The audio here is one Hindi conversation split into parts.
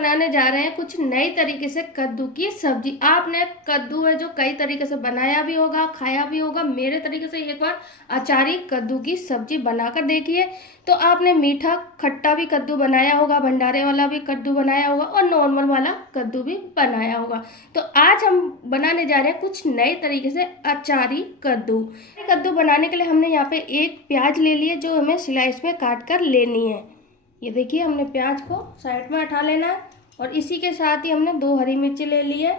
बनाने जा रहे हैं कुछ नई तरीके से कद्दू की सब्जी। आपने कद्दू है जो कई तरीके से बनाया भी होगा, खाया भी होगा। मेरे तरीके से एक बार अचारी कद्दू की सब्जी बनाकर देखिए। तो आपने मीठा खट्टा भी कद्दू बनाया होगा, भंडारे वाला भी कद्दू बनाया होगा और नॉर्मल वाला कद्दू भी बनाया होगा। तो आज हम बनाने जा रहे हैं कुछ नए तरीके से अचारी कद्दू। कद्दू बनाने के लिए हमने यहाँ पे एक प्याज ले ली है जो हमें स्लाइस में काट कर लेनी है। ये देखिए हमने प्याज को साइड में हटा लेना है और इसी के साथ ही हमने 2 हरी मिर्ची ले ली है।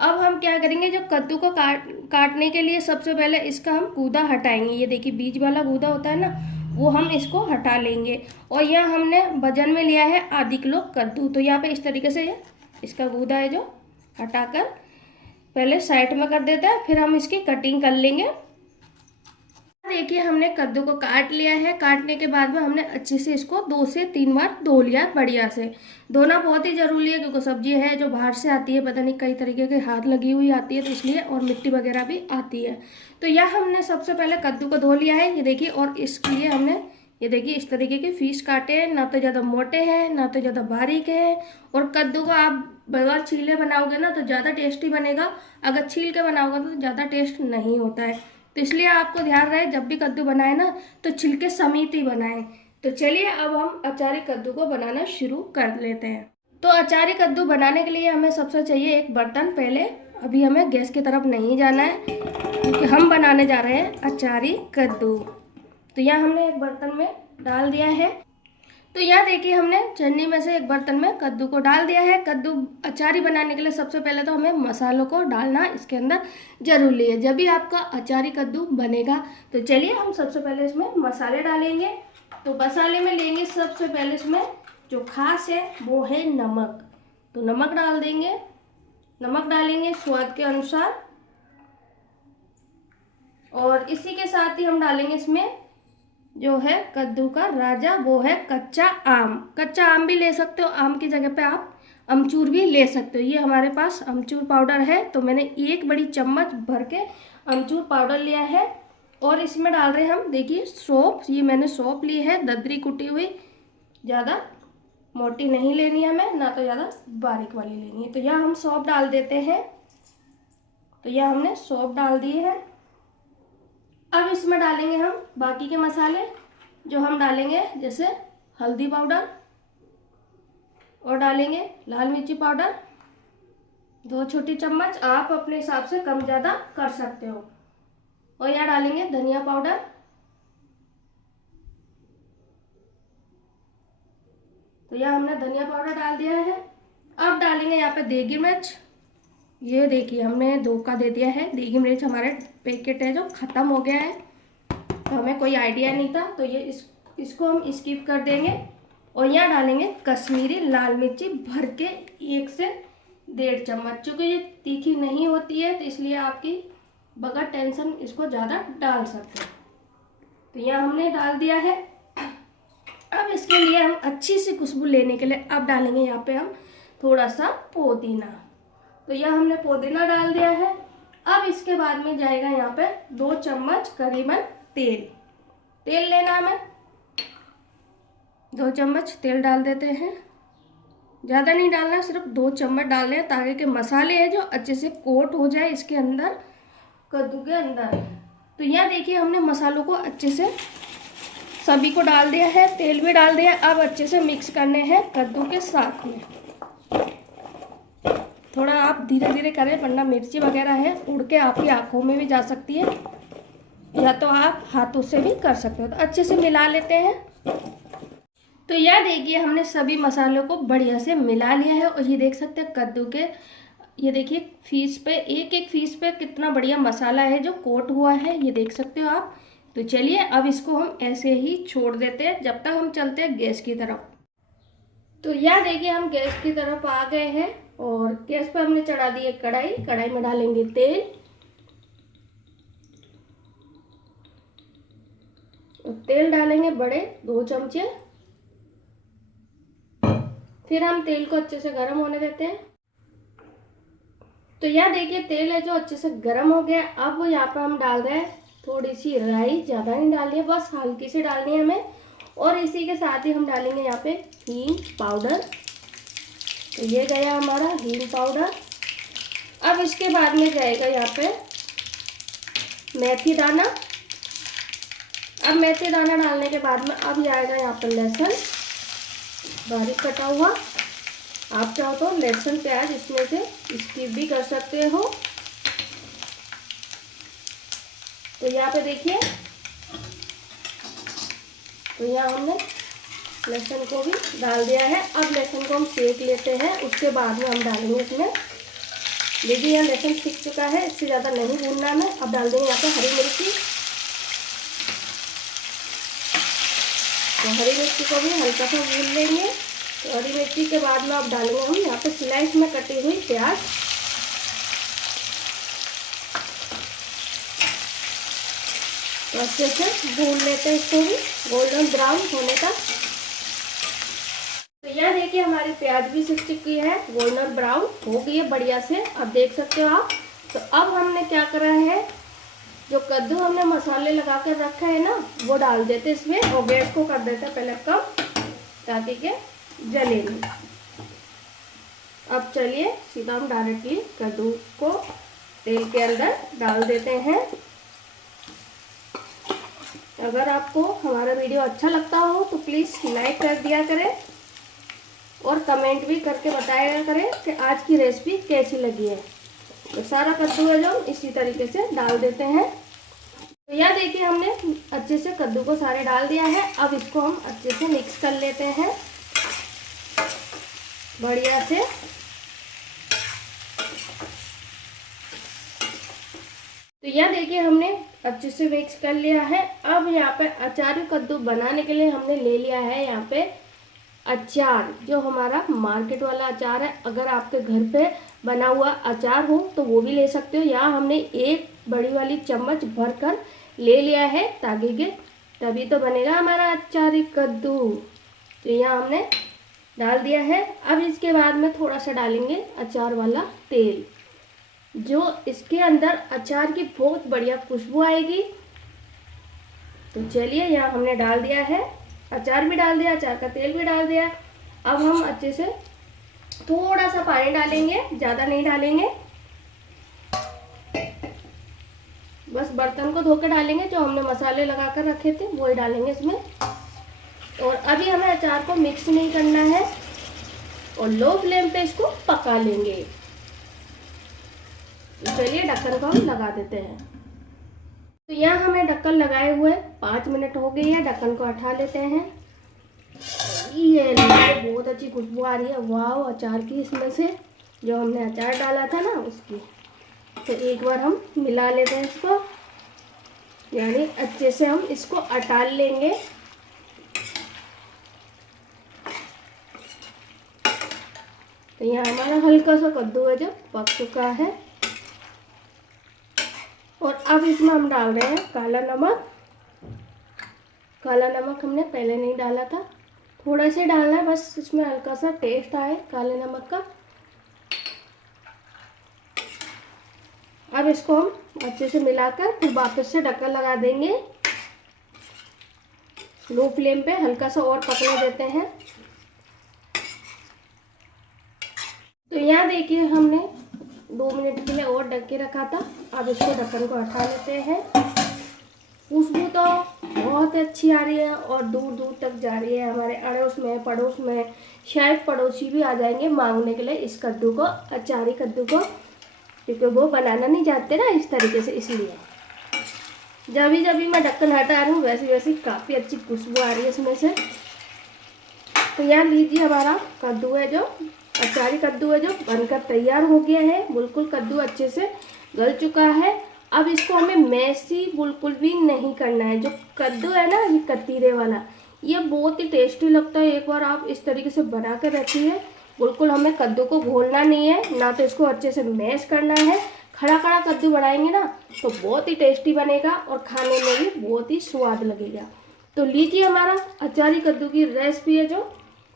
अब हम क्या करेंगे, जो कद्दू को काटने के लिए सबसे पहले इसका हम गूदा हटाएंगे। ये देखिए बीज वाला गूदा होता है ना, वो हम इसको हटा लेंगे। और यहाँ हमने वजन में लिया है आधी किलो कद्दू। तो यहाँ पे इस तरीके से इसका गूदा है जो हटाकर पहले साइड में कर देते हैं, फिर हम इसकी कटिंग कर लेंगे। देखिए हमने कद्दू को काट लिया है। काटने के बाद में हमने अच्छे से इसको 2 से 3 बार धो लिया बढ़िया से। धोना बहुत ही ज़रूरी है क्योंकि सब्जी है जो बाहर से आती है, पता नहीं कई तरीके के हाथ लगी हुई आती है तो इसलिए, और मिट्टी वगैरह भी आती है। तो यह हमने सबसे पहले कद्दू को धो लिया है, ये देखिए। और इसके लिए हमने ये देखिए इस तरीके के पीस काटे हैं, ना तो ज़्यादा मोटे हैं ना तो ज़्यादा बारीक है। और कद्दू को आप बगैर छीले बनाओगे ना तो ज़्यादा टेस्टी बनेगा, अगर छील के बनाओगे तो ज़्यादा टेस्ट नहीं होता है। तो इसलिए आपको ध्यान रहे जब भी कद्दू बनाए ना तो छिलके समेत ही बनाएं। तो चलिए अब हम अचारी कद्दू को बनाना शुरू कर लेते हैं। तो अचारी कद्दू बनाने के लिए हमें सबसे चाहिए एक बर्तन। पहले अभी हमें गैस की तरफ नहीं जाना है क्योंकि हम बनाने जा रहे हैं अचारी कद्दू। तो यहाँ हमने एक बर्तन में डाल दिया है। तो यहाँ देखिए हमने छन्नी में से एक बर्तन में कद्दू को डाल दिया है। कद्दू अचारी बनाने के लिए सबसे पहले तो हमें मसालों को डालना इसके अंदर जरूरी है, जब भी आपका अचारी कद्दू बनेगा। तो चलिए हम सबसे पहले इसमें मसाले डालेंगे। तो मसाले में लेंगे सबसे पहले इसमें जो खास है वो है नमक। तो नमक डाल देंगे, नमक डालेंगे स्वाद के अनुसार। और इसी के साथ ही हम डालेंगे इसमें जो है कद्दू का राजा, वो है कच्चा आम। कच्चा आम भी ले सकते हो, आम की जगह पे आप अमचूर भी ले सकते हो। ये हमारे पास अमचूर पाउडर है तो मैंने 1 बड़ी चम्मच भर के अमचूर पाउडर लिया है। और इसमें डाल रहे हैं हम देखिए सौंफ। ये मैंने सौंफ ली है ददरी कुटी हुई, ज़्यादा मोटी नहीं लेनी है हमें, ना तो ज़्यादा बारीक वाली लेनी है। तो यहाँ हम सौंफ डाल देते हैं। तो यह हमने सौंफ डाल दिए है। अब इसमें डालेंगे हम बाकी के मसाले जो हम डालेंगे, जैसे हल्दी पाउडर, और डालेंगे लाल मिर्ची पाउडर 2 छोटी चम्मच। आप अपने हिसाब से कम ज़्यादा कर सकते हो। और यहाँ डालेंगे धनिया पाउडर। तो यहाँ हमने धनिया पाउडर डाल दिया है। अब डालेंगे यहाँ पे देगी मिर्च। ये देखिए हमने 2 का दे दिया है। देगी मिर्च हमारे पैकेट है जो ख़त्म हो गया है तो हमें कोई आइडिया नहीं था, तो ये इसको हम स्किप कर देंगे। और यहाँ डालेंगे कश्मीरी लाल मिर्ची भर के 1 से 1.5 चम्मच। चूँकि ये तीखी नहीं होती है तो इसलिए आपकी बगैर टेंशन इसको ज़्यादा डाल सकते हैं। तो यहाँ हमने डाल दिया है। अब इसके लिए हम अच्छी सी खुशबू लेने के लिए अब डालेंगे यहाँ पे हम थोड़ा सा पुदीना। तो यह हमने पुदीना डाल दिया है। अब इसके बाद में जाएगा यहाँ पे 2 चम्मच करीबन तेल लेना हमें। 2 चम्मच तेल डाल देते हैं, ज़्यादा नहीं डालना, सिर्फ 2 चम्मच डालने हैं ताकि कि मसाले हैं जो अच्छे से कोट हो जाए इसके अंदर, कद्दू के अंदर। तो यहाँ देखिए हमने मसालों को अच्छे से सभी को डाल दिया है, तेल भी डाल दिया। अब अच्छे से मिक्स करने हैं कद्दू के साथ में। थोड़ा आप धीरे धीरे करें वरना मिर्ची वगैरह है उड़ के आपकी आँखों में भी जा सकती है, या तो आप हाथों से भी कर सकते हो। तो अच्छे से मिला लेते हैं। तो यह देखिए हमने सभी मसालों को बढ़िया से मिला लिया है। और ये देख सकते हैं कद्दू के, ये देखिए फीस पे एक फीस पे कितना बढ़िया मसाला है जो कोट हुआ है, ये देख सकते हो आप। तो चलिए अब इसको हम ऐसे ही छोड़ देते हैं जब तक हम चलते हैं गैस की तरफ। तो यह देखिए हम गैस की तरफ आ गए हैं और गैस पर हमने चढ़ा दी है कढ़ाई। कढ़ाई में डालेंगे तेल और तेल डालेंगे बड़े 2 चमचे। फिर हम तेल को अच्छे से गर्म होने देते हैं। तो यह देखिए तेल है जो अच्छे से गर्म हो गया। अब यहाँ पर हम डाल रहे हैं थोड़ी सी राई, ज़्यादा नहीं डालनी है, बस हल्की सी डालनी है हमें। और इसी के साथ ही हम डालेंगे यहाँ पे हींग पाउडर। तो ये गया हमारा हींग पाउडर। अब इसके बाद में जाएगा यहाँ पे मेथी दाना। अब मेथी दाना डालने के बाद में अब जाएगा यहाँ पर लहसुन बारीक कटा हुआ। आप चाहो तो लहसुन प्याज इसमें से स्किप भी कर सकते हो। तो यहाँ पे देखिए, तो यहाँ हमने लहसुन को भी डाल दिया है। अब लहसुन को हम सेक लेते हैं, उसके बाद में हम डालेंगे इसमें। देखिए यहाँ लहसुन सीख चुका है, इससे ज़्यादा नहीं भूनना है। अब डाल देंगे यहाँ पे हरी मिर्ची। तो हरी मिर्ची को भी हल्का सा भून लेंगे। तो हरी मिर्ची के बाद में अब डालेंगे हम यहाँ पे स्लाइस में कटी हुई प्याज। तो अच्छे से भून लेते हैं इसको भी गोल्डन ब्राउन होने तक। तो यहाँ देखिए हमारी प्याज भी सिक चुकी है, गोल्डन ब्राउन हो गई है बढ़िया से, अब देख सकते हो आप। तो अब हमने क्या करा है, जो कद्दू हमने मसाले लगा कर रखा है ना, वो डाल देते इसमें और गैस को कर देते पहले कम, ताकि के जले नहीं। अब चलिए सीधा हम डायरेक्टली कद्दू को तेल के अंदर डाल देते हैं। अगर आपको हमारा वीडियो अच्छा लगता हो तो प्लीज़ लाइक कर दिया करें और कमेंट भी करके बताया करें कि आज की रेसिपी कैसी लगी है। तो सारा कद्दू है जो इसी तरीके से डाल देते हैं। तो यह देखिए हमने अच्छे से कद्दू को सारे डाल दिया है। अब इसको हम अच्छे से मिक्स कर लेते हैं बढ़िया से। तो यह देखिए हमने अच्छे से मिक्स कर लिया है। अब यहाँ पे अचार कद्दू बनाने के लिए हमने ले लिया है यहाँ पे अचार, जो हमारा मार्केट वाला अचार है। अगर आपके घर पे बना हुआ अचार हो तो वो भी ले सकते हो। यहाँ हमने एक बड़ी वाली चम्मच भरकर ले लिया है, ताकि के तभी तो बनेगा हमारा अचारी कद्दू। तो यहाँ हमने डाल दिया है। अब इसके बाद में थोड़ा सा डालेंगे अचार वाला तेल, जो इसके अंदर अचार की बहुत बढ़िया खुशबू आएगी। तो चलिए यहाँ हमने डाल दिया है, अचार भी डाल दिया, अचार का तेल भी डाल दिया। अब हम अच्छे से थोड़ा सा पानी डालेंगे, ज़्यादा नहीं डालेंगे, बस बर्तन को धो के डालेंगे। जो हमने मसाले लगा कर रखे थे वो ही डालेंगे इसमें। और अभी हमें अचार को मिक्स नहीं करना है और लो फ्लेम पे इसको पका लेंगे। तो चलिए ढक्कन को हम लगा देते हैं। तो यहाँ हमें ढक्कन लगाए हुए 5 मिनट हो गई है। ढक्कन को हटा लेते हैं। ये बहुत अच्छी खुशबू आ रही है, वाह, अचार की, इसमें से जो हमने अचार डाला था ना उसकी। तो एक बार हम मिला लेते हैं इसको, यानी अच्छे से हम इसको अटाल लेंगे। तो यहाँ हमारा हल्का सा कद्दू है जो पक चुका है। और अब इसमें हम डाल रहे हैं काला नमक। काला नमक हमने पहले नहीं डाला था, थोड़ा सा डालना है बस, इसमें हल्का सा टेस्ट आए काले नमक का। अब इसको हम अच्छे से मिलाकर फिर वापस से ढक्कन लगा देंगे। लो फ्लेम पे हल्का सा और पकने देते हैं। तो यहाँ देखिए हमने 2 मिनट के लिए और ढक के रखा था। अब इसको ढक्कन को हटा लेते हैं। खुशबू तो बहुत अच्छी आ रही है और दूर दूर तक जा रही है। हमारे अड़ोस में, पड़ोस में, शायद पड़ोसी भी आ जाएंगे मांगने के लिए इस कद्दू को, अचारी कद्दू को, क्योंकि वो बनाना नहीं जानते ना इस तरीके से। इसलिए जब भी मैं ढक्कन हटा रही हूँ वैसे वैसे काफ़ी अच्छी खुशबू आ रही है इसमें से। तो यहाँ लीजिए हमारा कद्दू है जो, अचारी कद्दू है जो बनकर तैयार हो गया है। बिल्कुल कद्दू अच्छे से गल चुका है। अब इसको हमें मैसी बिल्कुल भी नहीं करना है। जो कद्दू है ना, ये कतीरे वाला, ये बहुत ही टेस्टी लगता है। एक बार आप इस तरीके से बना कर रखिए। बिल्कुल हमें कद्दू को घोलना नहीं है, ना तो इसको अच्छे से मैश करना है। खड़ा खड़ा कद्दू बनाएंगे ना तो बहुत ही टेस्टी बनेगा और खाने में भी बहुत ही स्वाद लगेगा। तो लीजिए हमारा अचारी कद्दू की रेसिपी है जो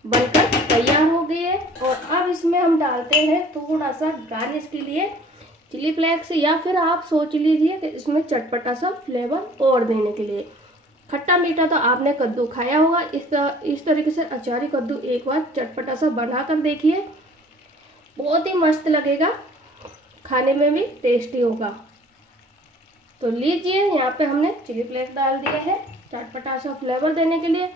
बनकर तैयार हो गई है। और अब इसमें हम डालते हैं थोड़ा सा गार्निश के लिए चिली फ्लेक्स, या फिर आप सोच लीजिए कि इसमें चटपटा सा फ्लेवर और देने के लिए। खट्टा मीठा तो आपने कद्दू खाया होगा, इस तरीके से अचारी कद्दू एक बार चटपटा सा बना कर देखिए, बहुत ही मस्त लगेगा, खाने में भी टेस्टी होगा। तो लीजिए, यहाँ पे हमने चिली फ्लेक्स डाल दिया है चटपटा सा फ्लेवर देने के लिए।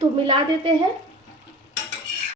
तो मिला देते हैं